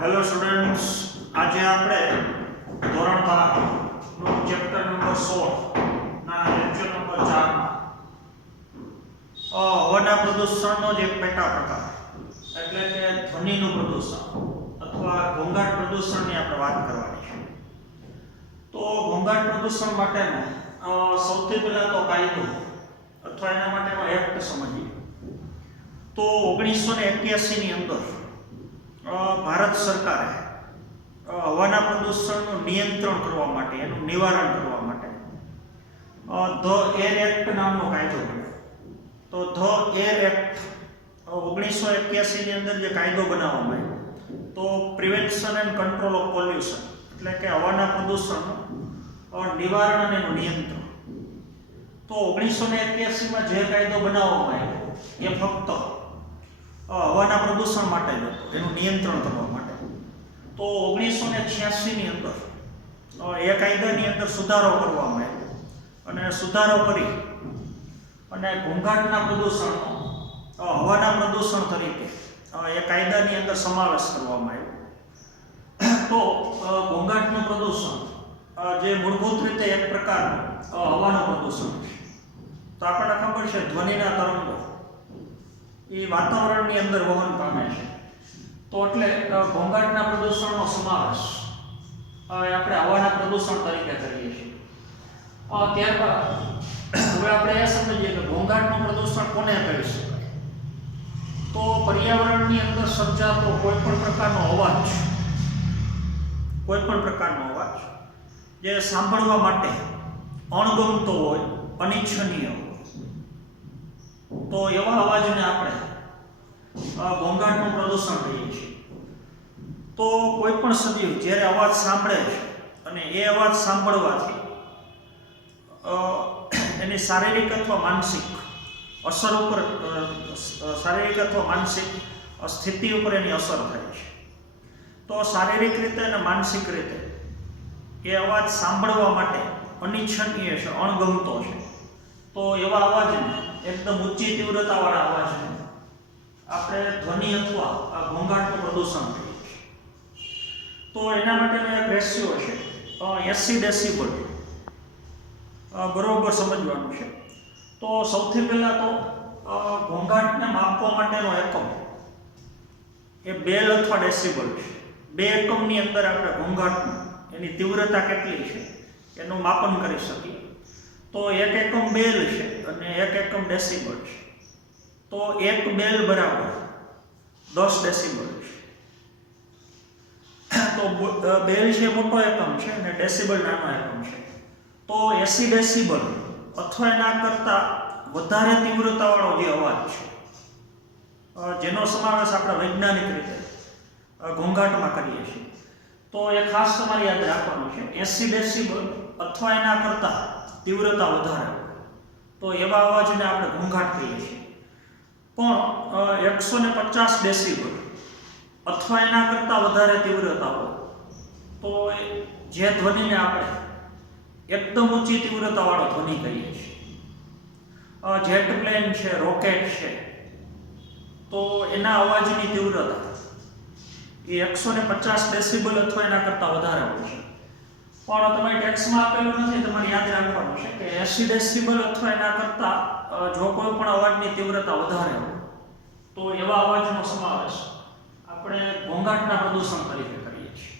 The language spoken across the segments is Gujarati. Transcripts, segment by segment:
હેલો સ્ટુડન્ટ્સ, આજે આપણે ધોરણ 12 નો ચેપ્ટર નંબર 16 ના લેક્ચર નંબર 4 માં હવાના પ્રદૂષણનો જે પેટા પ્રકાર એટલે કે ધ્વનિનું પ્રદૂષણ અથવા ઘોંઘાટ પ્રદૂષણની આપણે વાત કરવાની છે. તો ઘોંઘાટ પ્રદૂષણ માટેનો સૌથી પહેલા તો કાયદો અથવા એના માટેનો એક્ટ સમજીએ. તો 1981 ની અંદર ભારત સરકારે હવાના પ્રદૂષણનું નિયંત્રણ કરવા માટે, એનું નિવારણ કરવા માટે ધ એર એક્ટ નામનો કાયદો બનાવ્યો. તો ધ એર એક્ટ 1981 ની અંદર જે કાયદો બનાવવામાં આવ્યો તો prevention and control of pollution એટલે કે હવાના પ્રદૂષણનું નિવારણ અને એનું નિયંત્રણ. તો 1981 માં જે કાયદો બનાવવામાં આવ્યો એ ફક્ત હવાના પ્રદૂષણ માટે જ હતો, એનું નિયંત્રણ કરવા માટે. તો 1986 ની અંદર એ કાયદાની અંદર સુધારો કરવામાં આવ્યો અને સુધારો કરી અને ઘોંઘાટના પ્રદૂષણનો હવાના પ્રદૂષણ તરીકે એ કાયદાની અંદર સમાવેશ કરવામાં આવ્યો. તો ઘોંઘાટનું પ્રદૂષણ જે મૂળભૂત રીતે એક પ્રકારનું હવાનું પ્રદૂષણ છે. તો આપણને ખબર છે ધ્વનિના તરંગો એ વાતાવરણની અંદર વહન પામે છે. તો એટલે ઘોંઘાટના પ્રદૂષણનો સમાવેશ આપણે હવાના પ્રદૂષણ તરીકે કરીએ છીએ. ત્યારબાદ હવે આપણે એ સમજીએ કે ઘોંઘાટનું પ્રદૂષણ કોને કહી શકાય. તો પર્યાવરણની અંદર સર્જાતો કોઈ પણ પ્રકારનો અવાજ જે સાંભળવા માટે અણગમતો હોય, અનિચ્છનીય હોય, તો એવા અવાજને આપણે ઘોંઘાટનું પ્રદૂષણ કહીએ છીએ. તો કોઈ પણ સજીવ જ્યારે અવાજ સાંભળે છે અને એ અવાજ સાંભળવાથી એની શારીરિક અથવા માનસિક અસર ઉપર, શારીરિક અથવા માનસિક સ્થિતિ ઉપર એની અસર થાય છે. તો શારીરિક રીતે અને માનસિક રીતે એ અવાજ સાંભળવા માટે અનિચ્છનીય છે, અણગમતો છે. તો એવા અવાજને, એકદમ ઊંચી તીવ્રતાવાળા અવાજને આપણે ધ્વનિ અથવા ઘોંઘાટનું પ્રદૂષણ કહીએ છીએ. તો એના માટેનો એક રેશિયો છે 80 ડેસિબલ. બરોબર સમજવાનું છે. તો સૌથી પહેલા તો ઘોંઘાટને માપવા માટેનો એકમ એ બેલ અથવા ડેસિબલ છે. 2 એકમની અંદર આપણે ઘોંઘાટનું એની તીવ્રતા કેટલી છે એનું માપન કરી શકીએ. તો 1 એકમ બેલ છે અને 1 એકમ ડેસિબલ છે. તો 1 બેલ બરાબર 10 ડેસિબલ છે. તો બેલ છે મોટો એકમ છે અને ડેસિબલ નાનો એકમ છે. તો 80 ડેસિબલ અથવા એના કરતાં વધારે તીવ્રતાવાળો જે અવાજ છે જેનો સમાવેશ આપણે વૈજ્ઞાનિક રીતે ઘોંઘાટમાં કરીએ છીએ, તો એ ખાસ તમારે યાદ રાખવાનું છે. 80 ડેસિબલ અથવા એના કરતાં તીવ્રતા વધારે હોય તો એવા અવાજને આપણે ઘોંઘાટ કહીએ છીએ. પણ 150 ડેસિબલ અથવા એના કરતાં વધારે તીવ્રતા હોય તો જે ધ્વનિને આપણે એકદમ ઊંચી તીવ્રતાવાળો ધ્વનિ કહીએ છીએ. જેટ પ્લેન છે, રોકેટ છે, તો એના અવાજની તીવ્રતા એ 150 ડેસિબલ અથવા એના કરતાં વધારે હોય છે. પણ તમારે ટેક્સ્ટમાં આપેલું નથી, તમારે યાદ રાખવાનું છે કે 80 ડેસિબલ અથવા એના કરતાં જો કોઈ પણ અવાજની તીવ્રતા વધારે હોય તો એવા અવાજનો સમાવેશ આપણે ઘોંઘાટના પ્રદૂષણ તરીકે કરીએ છીએ.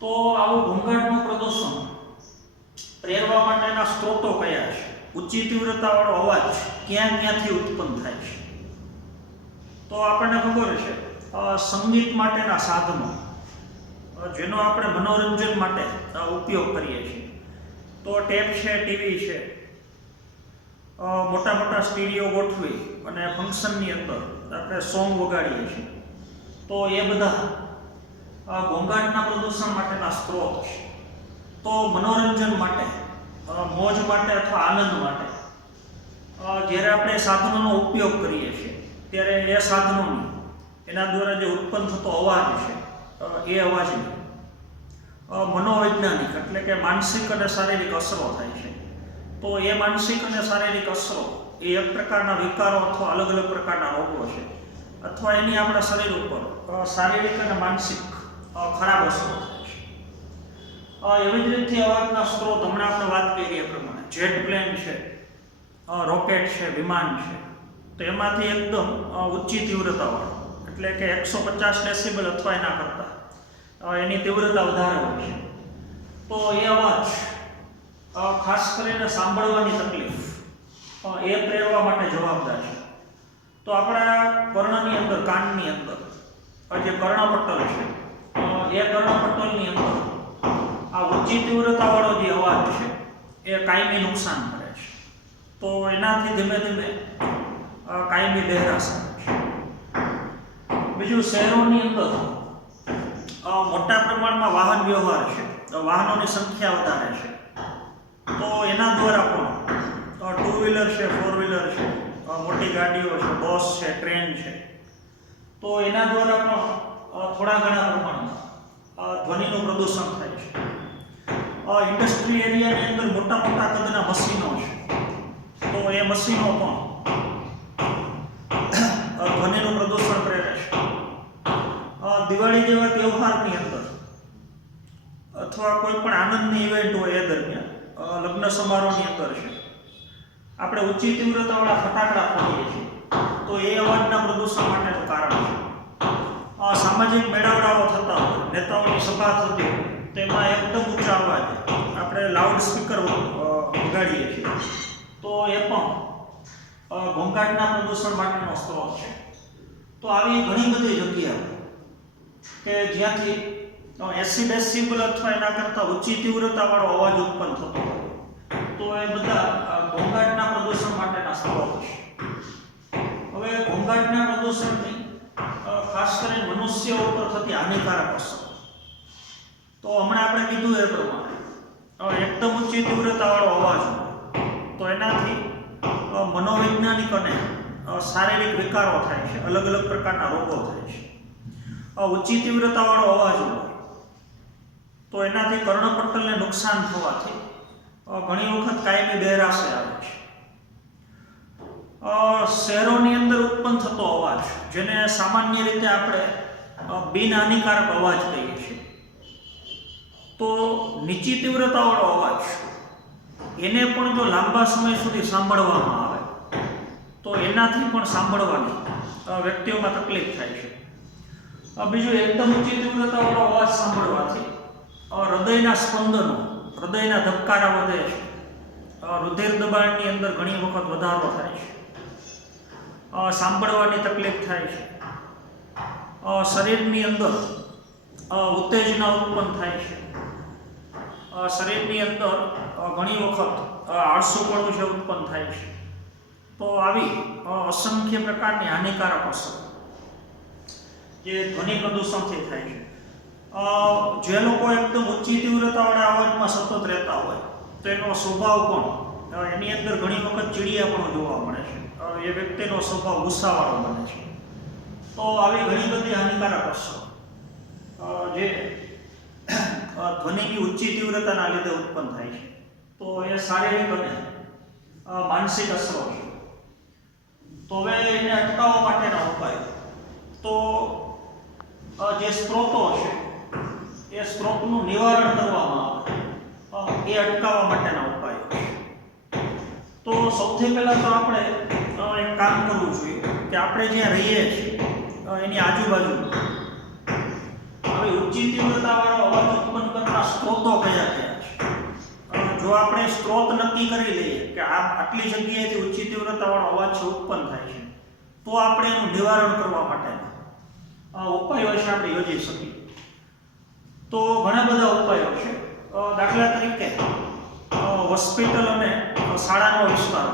તો આવું ઘોંઘાટનું પ્રદૂષણ પ્રેરવા માટેના સ્ત્રોતો કયા છે, ઊંચી તીવ્રતાવાળો અવાજ ક્યાંથી ઉત્પન્ન થાય છે. તો આપણને ખબર છે સંગીત માટેના સાધનો જેનો આપણે મનોરંજન માટે ઉપયોગ કરીએ છીએ. તો ટેપ છે, ટીવી છે, મોટા મોટા સ્ટીરિયો ગોઠવી અને ફંક્શનની અંદર આપણે સોંગ વગાડીએ છીએ. તો એ બધા ઘોંઘાટના પ્રદૂષણ માટેના સ્ત્રોત છે. તો મનોરંજન માટે, મોજ માટે અથવા આનંદ માટે જ્યારે આપણે સાધનોનો ઉપયોગ કરીએ છીએ ત્યારે એ સાધનોની એના દ્વારા જે ઉત્પન્ન થતો અવાજ છે એ અવાજની મનોવૈજ્ઞાનિક એટલે કે માનસિક અને શારીરિક અસરો થાય છે. તો એ માનસિક અને શારીરિક અસરો એ એક પ્રકારના વિકારો અથવા અલગ અલગ પ્રકારના રોગો છે, અથવા એની આપણા શરીર ઉપર શારીરિક અને માનસિક ખરાબ અસરો થાય છે. એવી જ રીતથી અવાજના સ્ત્રોત હમણાં આપણે વાત કરી એ પ્રમાણે જેટ પ્લેન છે, રોકેટ છે, વિમાન છે, તો એમાંથી એકદમ ઊંચી તીવ્રતાવાળો એટલે કે 150 ડેસિબલ અથવા એના કરતાં એની તીવ્રતા વધારે હોય છે. તો એ અવાજ ખાસ કરીને સાંભળવાની તકલીફ એ પ્રેરવા માટે જવાબદાર છે. તો આપણા કર્ણની અંદર, કાનની અંદર જે કર્ણપટલ છે, એ કર્ણપટલની અંદર આ ઊંચી તીવ્રતાવાળો જે અવાજ છે એ કાયમી નુકસાન કરે છે. તો એનાથી ધીમે ધીમે કાયમી બહેરાશ આવે છે. બીજું, શહેરોની અંદર મોટા પ્રમાણમાં વાહન વ્યવહાર છે, વાહનોની સંખ્યા વધારે છે, તો એના દ્વારા પણ ટુ વ્હીલર છે, ફોર વ્હીલર છે, મોટી ગાડીઓ છે, બસ છે, ટ્રેન છે, તો એના દ્વારા પણ થોડા ઘણા પ્રમાણમાં ધ્વનિનું પ્રદૂષણ થાય છે. ઇન્ડસ્ટ્રી એરિયાની અંદર મોટા મોટા કદના મશીનો છે, તો એ મશીનો પણ ધ્વનિનું પ્રદૂષણ પ્રેરે છે. દિવાળી જેવા તહેવારની અંદર અથવા કોઈ પણ આનંદની ઇવેન્ટ હોય એ દરમિયાન લગ્ન સમારોહની અંદર છે, આપણે ઊંચી તીવ્રતાવાળા ફટાકડા ફોડીએ છીએ, તો એ અવાજના પ્રદૂષણ માટેનું કારણ છે. સામાજિક મેળાવડાઓ થતા હોય, નેતાઓની સભા થતી હોય, તેમાં એકદમ ઊંચા અવાજ આપણે લાઉડ સ્પીકર વગાડીએ છીએ, તો એ પણ ઘોંઘાટના પ્રદૂષણ માટેનો સ્ત્રોત છે. તો આવી ઘણી બધી જગ્યાઓ કે જ્યાંથી 80 ડેસિબલ અથવા એના કરતાં ઊંચી તીવ્રતાવાળો અવાજ ઉત્પન્ન થતો હોય, તો એ બધા ઘોંઘાટના પ્રદૂષણ માટેના સ્ત્રોત છે. હવે ઘોંઘાટના પ્રદૂષણની ખાસ કરીને મનુષ્ય ઉપર થતી હાનિકારક અસર, તો હમણાં આપણે કીધું એ પ્રમાણે એકદમ ઊંચી તીવ્રતાવાળો અવાજ હોય તો એનાથી મનોવૈજ્ઞાનિક અને શારીરિક વિકારો થાય છે, અલગ અલગ પ્રકારના રોગો થાય છે. ઊંચી તીવ્રતાવાળો અવાજ હોય તો એનાથી કર્ણપટલને નુકસાન થવાથી ઘણી વખત કાયમી બહેરાશે આવે છે. શહેરોની અંદર ઉત્પન્ન થતો અવાજ, જેને સામાન્ય રીતે આપણે બિનહાનિકારક અવાજ કહીએ છીએ, તો નીચી તીવ્રતાવાળો અવાજ એને પણ જો લાંબા સમય સુધી સાંભળવામાં આવે તો એનાથી પણ સાંભળવાની વ્યક્તિઓમાં તકલીફ થાય છે. બીજું, એકદમ ઊંચી તીવ્રતાવાળો અવાજ સાંભળવાથી હૃદયના સ્પંદનો, હૃદયના ધબકારા વધે છે, રુધિર દબાણની અંદર ઘણી વખત વધારો થાય છે, સાંભળવાની તકલીફ થાય છે, શરીરની અંદર ઉત્તેજના ઉત્પન્ન થાય છે, શરીરની અંદર ઘણી વખત આળસુપણું છે ઉત્પન્ન થાય છે. તો આવી અસંખ્ય પ્રકારની હાનિકારક અસર જે ધ્વનિ પ્રદૂષણથી થાય છે. જે લોકો એકદમ ઊંચી તીવ્રતાવાળા અવાજમાં સતત રહેતા હોય તો એનો સ્વભાવ પણ એની અંદર ઘણી વખત ચીડિયાપણું જોવા મળે છે, એ વ્યક્તિનો સ્વભાવ ગુસ્સાવાળો બને છે. તો આવી ઘણી બધી હાનિકારક અસર જે ધ્વનિની ઊંચી તીવ્રતાના લીધે ઉત્પન્ન થાય છે, તો એ શારીરિક અને માનસિક અસરો છે. તો હવે એને અટકાવવા માટેના ઉપાયો, તો જે સ્ત્રોતો છે એ સ્ત્રોતનું નિવારણ કરવામાં આવે, એ અટકાવવા માટેના ઉપાયો છે. તો સૌથી પહેલાં તો આપણે એક કામ કરવું જોઈએ કે આપણે જ્યાં રહીએ છીએ એની આજુબાજુ હવે ઊંચી તીવ્રતાવાળો અવાજ ઉત્પન્ન કરતા સ્ત્રોતો કયા કયા છે. જો આપણે સ્ત્રોત નક્કી કરી લઈએ કે આટલી જગ્યાએથી ઊંચી તીવ્રતાવાળો અવાજ છે ઉત્પન્ન થાય છે, તો આપણે એનું નિવારણ કરવા માટેના ઉપાયો છે આપણે યોજી શકીએ. તો ઘણા બધા ઉપાયો છે. દાખલા તરીકે હોસ્પિટલ અને શાળાનો વિસ્તાર,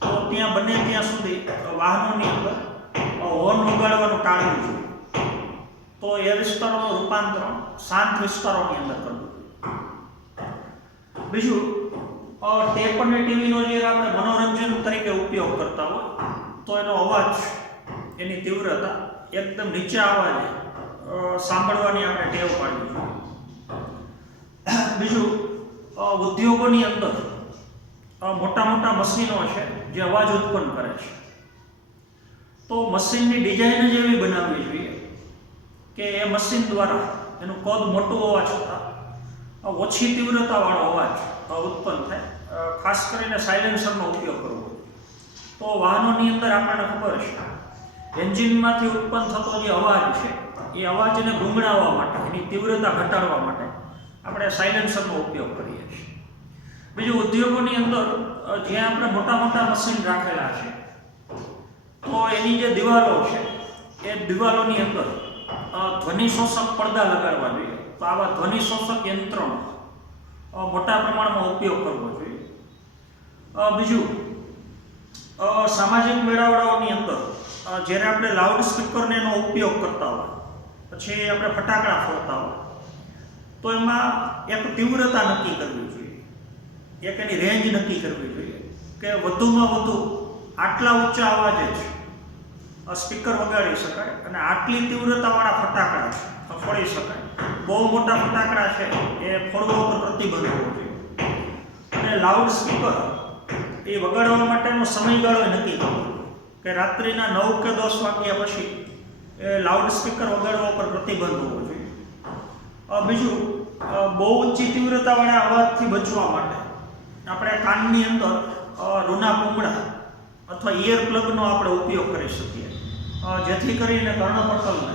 તો ત્યાં બને ત્યાં સુધી વાહનોની અંદર હોર્ન વગાડવાનું ટાળવું જોઈએ. તો એ વિસ્તારોનું રૂપાંતરણ શાંત વિસ્તારોની અંદર કરવું જોઈએ. બીજું, ટેપ અને ટીવીનો જે આપણે મનોરંજન તરીકે ઉપયોગ કરતા હોય તો એનો અવાજ, એની તીવ્રતા એકદમ નીચા અવાજે સાંભળવાની આપણે ટેવ પાડવી જોઈએ. બીજું, ઉદ્યોગોની અંદર મોટા મોટા મશીનો છે જે અવાજ ઉત્પન્ન કરે છે. તો મશીનની ડિઝાઇન જ એવી બનાવવી જોઈએ કે એ મશીન દ્વારા એનું કદ મોટું હોવા છતાં ઓછી તીવ્રતાવાળો અવાજ ઉત્પન્ન થાય. ખાસ કરીને સાયલેન્સરનો ઉપયોગ કરવો. તો વાહનોની અંદર આપણને ખબર છે એન્જિનમાંથી ઉત્પન્ન થતો જે અવાજ છે એ અવાજને ગુંગળાવવા માટે, એની તીવ્રતા ઘટાડવા માટે આપણે સાયલેન્સરનો ઉપયોગ કરીએ છીએ. બીજું, ઉદ્યોગોની અંદર જ્યાં આપણે મોટા મોટા મશીન રાખેલા છે તો એની જે દિવાલો છે એ દિવાલોની અંદર ધ્વનિ શોષક પડદા લગાડવા જોઈએ. તો આવા ધ્વનિ શોષક યંત્રનો મોટા પ્રમાણમાં ઉપયોગ કરવો જોઈએ. બીજું, સામાજિક મેળાવડાઓની અંદર જ્યારે આપણે લાઉડ સ્પીકરને એનો ઉપયોગ કરતા હોય, પછી આપણે ફટાકડા ફોડતા હોય, તો એમાં એક તીવ્રતા નક્કી કરવી જોઈએ, એક એની રેન્જ નક્કી કરવી જોઈએ કે વધુમાં વધુ આટલા ઊંચા અવાજે જ સ્પીકર વગાડી શકાય અને આટલી તીવ્રતાવાળા ફટાકડા ફોડી શકાય. બહુ મોટા ફટાકડા છે એ ફોડવા પર પ્રતિબંધ હોવો જોઈએ. અને લાઉડ સ્પીકર એ વગાડવા માટેનો સમયગાળો નક્કી કરવો કે રાત્રિના 9 કે 10 વાગ્યા પછી એ લાઉડ સ્પીકર વગાડવા પર પ્રતિબંધ હોવો જોઈએ. બીજું, બહુ ઊંચી તીવ્રતાવાળા અવાજથી બચવા માટે આપણે કાનની અંદર રૂના પૂંગળા અથવા ઇયર પ્લગનો આપણે ઉપયોગ કરી શકીએ, જેથી કરીને કર્ણપટલને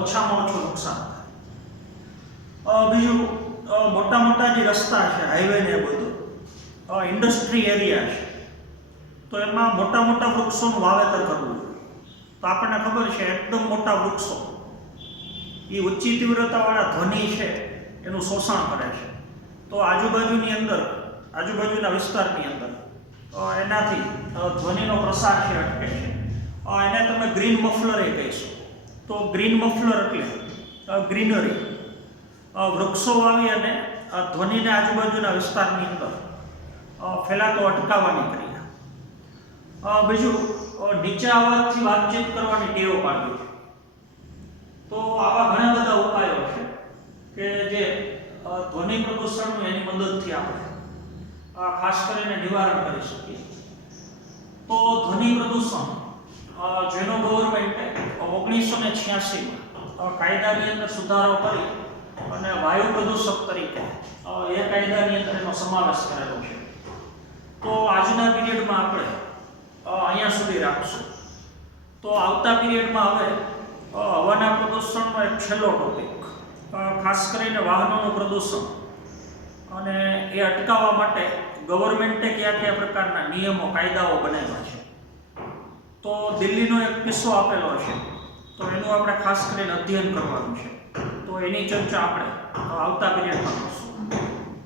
ઓછામાં ઓછું નુકસાન થાય. બીજું, મોટા મોટા જે રસ્તા છે, હાઈવે ને બધું, ઇન્ડસ્ટ્રી એરિયા છે, તો એમાં મોટા મોટા વૃક્ષોનું વાવેતર કરવું જોઈએ. તો આપણને ખબર છે એકદમ મોટા વૃક્ષો એ ઊંચી તીવ્રતાવાળા ધ્વનિ છે એનું શોષણ કરે છે. તો આજુબાજુના વિસ્તારની અંદર એનાથી ધ્વનિનો પ્રસાર છે અટકે છે. એને તમે ગ્રીન મફલર એ કહીશો. તો ગ્રીન મફલર એટલે ગ્રીનરી, વૃક્ષો વાવી અને ધ્વનિને આજુબાજુના વિસ્તારની અંદર ફેલાતો અટકાવવાની ક્રિયા. બીજું, નીચા અવાજથી વાતચીત કરવાની ટેવ પાડવી છે. તો આવા ઘણા બધા ઉપાયો છે કે જે ધ્વનિ પ્રદૂષણનું એની મદદથી આપણે ખાસ કરીને નિવારણ કરી શકીએ. તો ધ્વનિ પ્રદૂષણ જેનો ગવર્મેન્ટે 1986માં કાયદાની અંદર સુધારો કરી અને વાયુ પ્રદૂષક તરીકે એ કાયદાની અંદર એનો સમાવેશ કરેલો છે. તો આજના પીરિયડમાં આપણે અહીંયા સુધી રાખશું. તો આવતા પીરિયડમાં હવે હવાના પ્રદૂષણનો એક છેલ્લો ટોપિક, ખાસ કરીને વાહનોનું પ્રદૂષણ અને એ અટકાવવા માટે ગવર્મેન્ટે કયા કયા પ્રકારના નિયમો, કાયદાઓ બનાવ્યા છે. તો દિલ્હીનો એક કિસ્સો આપેલો છે, તો એનું આપણે ખાસ કરીને અધ્યયન કરવાનું છે. તો એની ચર્ચા આપણે આવતા પીરિયડમાં કરશું.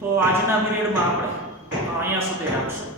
તો આજના પીરિયડમાં આપણે અહીંયા સુધી રાખશું.